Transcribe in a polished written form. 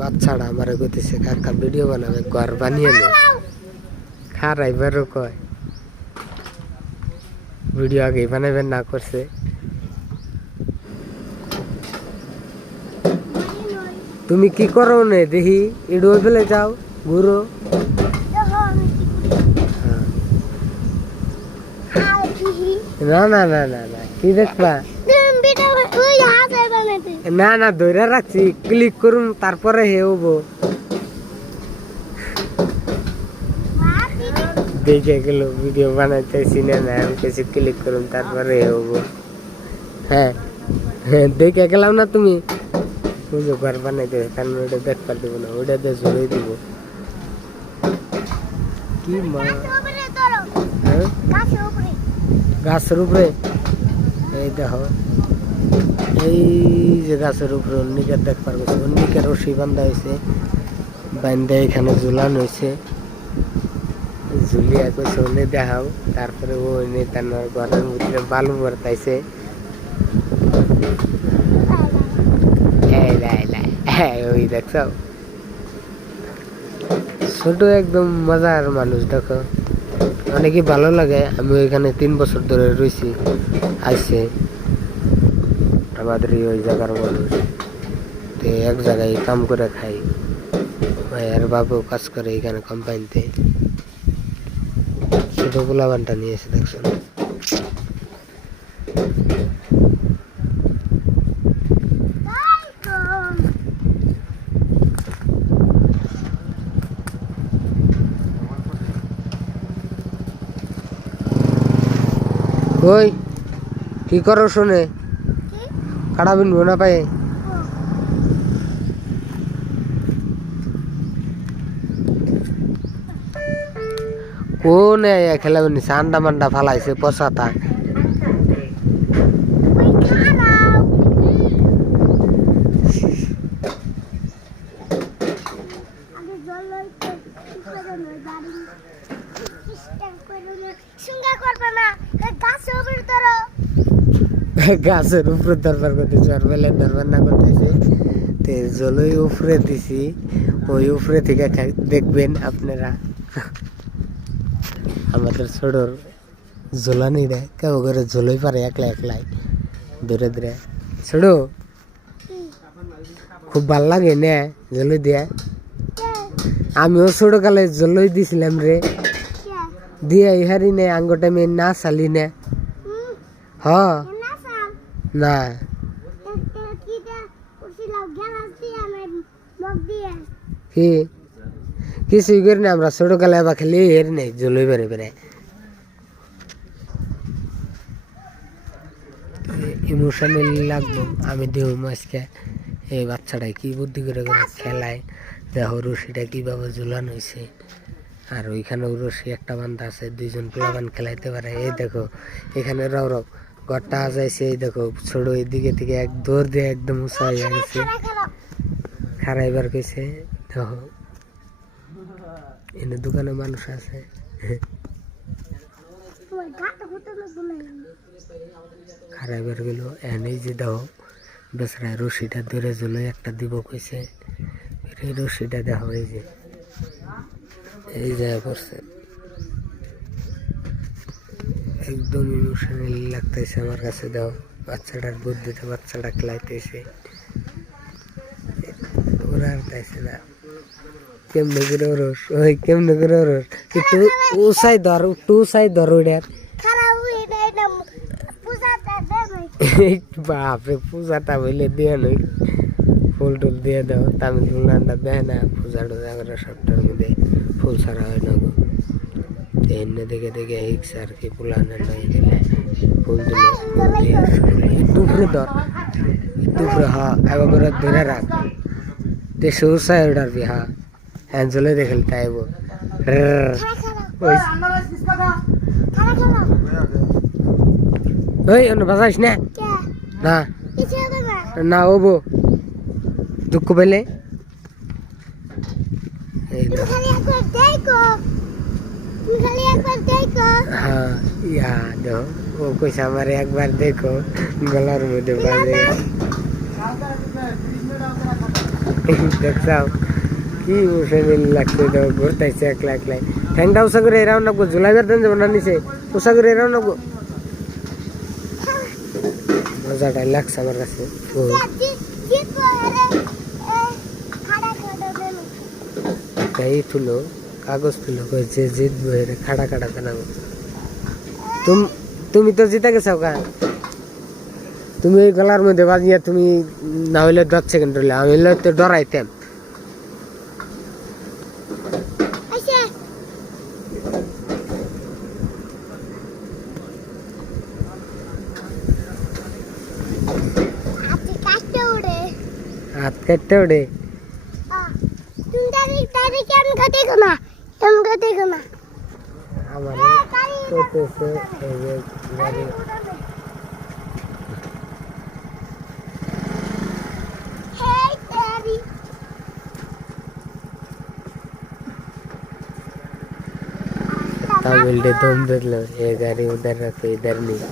বাচ্চাটা আমারে কইতেছে কাকা ভিডিও বানাবে ঘর বানিয়ে নে খারাইবারও কয় ভিডিও আগে বানাবেন না করছে তুমি কি করো নে দেখি ইডো ফেলে যাও ঘুরো না না না না না কি দেখবা না না ধরে রাখছি ক্লিক করুন তারপরে হে হবো দেখে গেল ভিডিও বানাইতেছি না না আমি কিছু ক্লিক করুন তারপরে হে হবো হ্যাঁ হ্যাঁ দেখে গেলাম না তুমি বুঝো ঘর বানাইতে কারণ ওটা দেখতে দিব না ওটা দিয়ে ঝুড়ে দিব কি মা হ্যাঁ গাছের উপরে এই দেখো এই যে গাছের উপরে অন্যিকের দেখবার গেছে অন্যিকের রশি বান্ধা হয়েছে বান্ধা এখানে ঝুলানো হয়েছে ঝুলিয়া কইছে ওনে দেখাও তারপরে ও এনে তার ঘরের মধ্যে বালু বর্তাইছে ওই দেখছো ছোট একদম মজার মানুষ দেখো অনেকই ভালো লাগে আমি ওইখানে 3 বছর ধরে রয়েছি আসছে আমাদের ওই জায়গার মানুষ তো এক জায়গায় কাম করে খাই আর বাবু কাজ করে এখানে কোম্পানিতে ছোট পোলাবানটা নিয়ে এসে দেখছো ওই কি করো শোনে কাটাবিন না পায়ে কোন খেলাবেন সান্ডা মান্ডা ফালাইছে পচাতা গাছের উপরে দরবার করতেছে আর বেলে দরবার না করতেছে তো জলই উপরে দিছি ওই উপরে থেকে দেখবেন আপনারা আমাদের ছোটর ঝোলানি রে কেউ করে ঝোলই পারে একলা একলাই দূরে দূরে ছোট খুব ভাল লাগে না ঝোলই দিয়া আমিও ছোট কালে ঝোলই দিছিলাম রে দিয়া ইহারি নে আঙ্গটা মেয়ে না চালি না হ না কি কিছুই করি না আমরা ছোট কালে আবার খেলি হেরি নেই জলই বেড়ে বেড়ে ইমোশনাল লাগবো আমি দেহ আজকে এই বাচ্চাটাই কি বুদ্ধি করে করে খেলায় দেখো রশিটা কিভাবে ঝুলানো হয়েছে আর ওইখানেও রশি একটা বান্ধা আছে 2 জন পোলাবান খেলাইতে পারে এই দেখো এখানে রাও রাও ঘরটা যাইছে এই দেখো ছোট এদিকে থেকে এক দৌড় দিয়ে একদম উঁচা হয়ে গেছে খারাইবার কইছে দেখো এনে দোকানে মানুষ আছে খারাইবার গেল এনেই যে দেখো বেচারা রশিটা ধরে ঝুলে একটা দিব কইছে এই রশিটা দেখো এই যে করছে একদম ইমোশনাল লাগতেছে আমার কাছে দেখো বাচ্চাটার বুদ্ধিতে বাচ্চাটা খেলাইতেছে ওরা আর তাইছে না কেমনে করে ওরস ওই কেমনে করে ওরস একটু উসাই ধর একটু উসাই ধর ওইটার বাপরে পূজাটা বলে দিয়ে নই ফুল টুল দিয়ে দাও তামিলনাড়া দেয় না পূজা টুজা করে সবটার মধ্যে ফুল ছাড়া হয় না গো এনে দেখে দেখে হিক্স আর কি পুলানে নয় দিলে ফুল দিলে একটু উপরে ধর একটু উপরে হ্যাঁ এবার করে ধরে রাখ দেশে উসাই ওটার বি হ্যাঁ অ্যাঞ্জলে দেখেল তাইব ওই অন্য বাজাইস না না না ওবো দুঃখ পেলে হ্যাঁ ইয়া দেখো ও কইছে আমার একবার দেখো গলার মধ্যে বাজে দেখছাও কি মুশকিল লাগছে তো ঘুরতেছে একলা একলাই ঠ্যাংটা উষা করে এরাও নাকবো ঝুলাইবার দেন যাবো না নিচে উষা করে এরাও নাকবো মজাটাই লাগছে আমার কাছে এই তুলো কাগজ তুলো কইছে জিতবো এর খাড়া খাড়া জানাবো তুমি তো জিতে গেছো গা তুমি এই গলার মধ্যে বাজিয়া তুমি না হইলে 10 সেকেন্ড হইলে আমি হইলে তো ডরাইতাম হাত কাটতে ওড়ে আমার কইতেছে এই যে গাড়ি तमिल डे तुम देख लो ये गाड़ी उधर रखो इधर नहीं